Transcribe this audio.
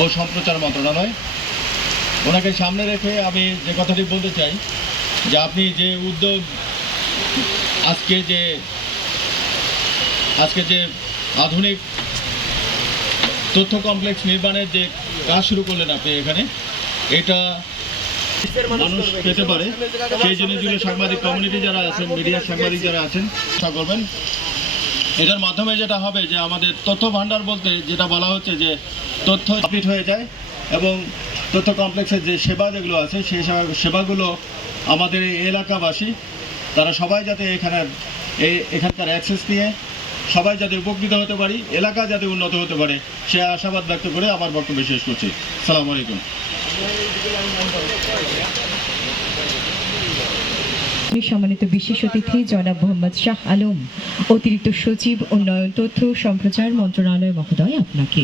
ও সম্প্রচার মন্ত্রণালয়। ওনাকে সামনে রেখে আমি যে কথাটি বলতে চাই যে আপনি যে উদ্যোগ আজকে যে আধুনিক তথ্য কমপ্লেক্স নির্মাণের যে কাজ শুরু করলেন আপনি এখানে, এটা মানুষ পেতে পারে, সেই জিনিসগুলো সাংবাদিক কমিউনিটি যারা আছেন, মিডিয়ার সাংবাদিক যারা আছেন চেষ্টা করবেন। এটার মাধ্যমে যেটা হবে যে আমাদের তথ্য ভাণ্ডার বলতে যেটা বলা হচ্ছে যে তথ্য আপডেট হয়ে যায় এবং তথ্য কমপ্লেক্সের যে সেবা যেগুলো আছে সেই সেবাগুলো আমাদের এই এলাকাবাসী তারা সবাই যাতে এখানকার অ্যাক্সেস নিয়ে সবাই যাতে উপকৃত হতে পারি, এলাকা যাতে উন্নত হতে পারে, সে আশাবাদ ব্যক্ত করে আমার বক্তব্য শেষ করছি। আসসালামু আলাইকুম। সম্মানিত বিশেষ অতিথি জনাব মোহাম্মদ শাহ আলম, অতিরিক্ত সচিব উন্নয়ন তথ্য সম্প্রচার মন্ত্রণালয় মহোদয়, আপনাকে